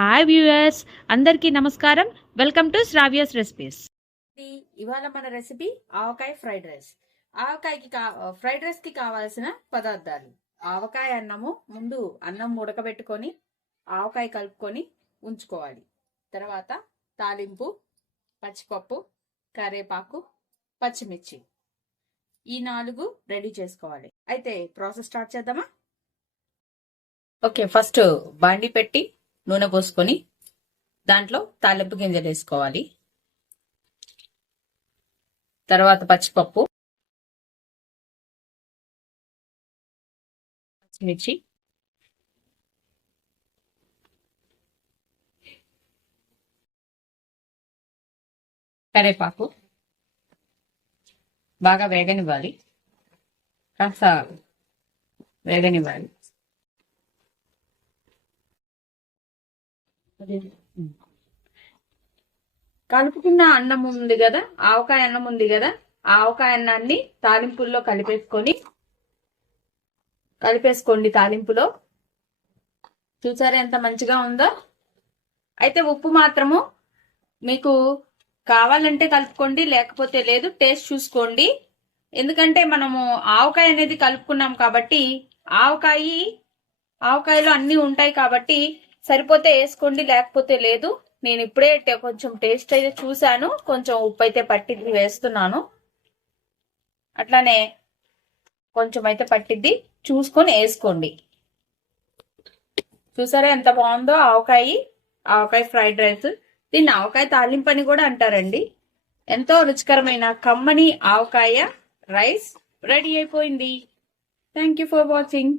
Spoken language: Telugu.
హాయ్ వ్యూయర్స్, అందరికీ నమస్కారం. Welcome to Sravya's recipes. ఇవాళ మన రెసిపీ ఆవకాయ ఫ్రైడ్ రైస్. ఆవకాయకి ఫ్రైడ్ రైస్ కి కావాల్సిన పదార్థాలు: ఆవకాయ అన్నము. ముందు అన్నం ఉడకబెట్టుకొని ఆవకాయ కలుపుకొని ఉంచుకోవాలి. తర్వాత తాలింపు, పచ్చిపప్పు, కరేపాకు, పచ్చిమిర్చి, ఈ 4 రెడీ చేసుకోవాలి. అయితే ప్రాసెస్ స్టార్ట్ చేద్దామా? ఓకే, ఫస్ట్ బాండి పెట్టి నూనె పోసుకొని దాంట్లో తాలింపు గింజలు వేసుకోవాలి. తర్వాత పచ్చిపప్పు, పచ్చిమిర్చి, కరేపాకు బాగా వేగనివ్వాలి. కాస్త వేగనివ్వాలి. కలుపుకున్న అన్నం ఉంది కదా, ఆవకాయ అన్నం ఉంది కదా, ఆవకాయ అన్నాన్ని తాలింపుల్లో కలిపేసుకోండి. తాలింపులో చూసారా ఎంత మంచిగా ఉందో. అయితే ఉప్పు మాత్రము మీకు కావాలంటే కలుపుకోండి, లేకపోతే లేదు. టేస్ట్ చూసుకోండి. ఎందుకంటే మనము ఆవకాయ అనేది కలుపుకున్నాం కాబట్టి ఆవకాయలో అన్ని ఉంటాయి కాబట్టి సరిపోతే వేసుకోండి, లేకపోతే లేదు. నేను ఇప్పుడే కొంచెం టేస్ట్ అయితే చూశాను, కొంచెం ఉప్పు అయితే పట్టిద్ది, వేస్తున్నాను. అట్లానే కొంచెం అయితే పట్టిద్ది, చూసుకొని వేసుకోండి. చూసారా ఎంత బాగుందో ఆవకాయ ఫ్రైడ్ రైస్. దీన్ని ఆవకాయ తాలింపు అని కూడా అంటారండి. ఎంతో రుచికరమైన కమ్మని ఆవకాయ రైస్ రెడీ అయిపోయింది. Thank you for watching.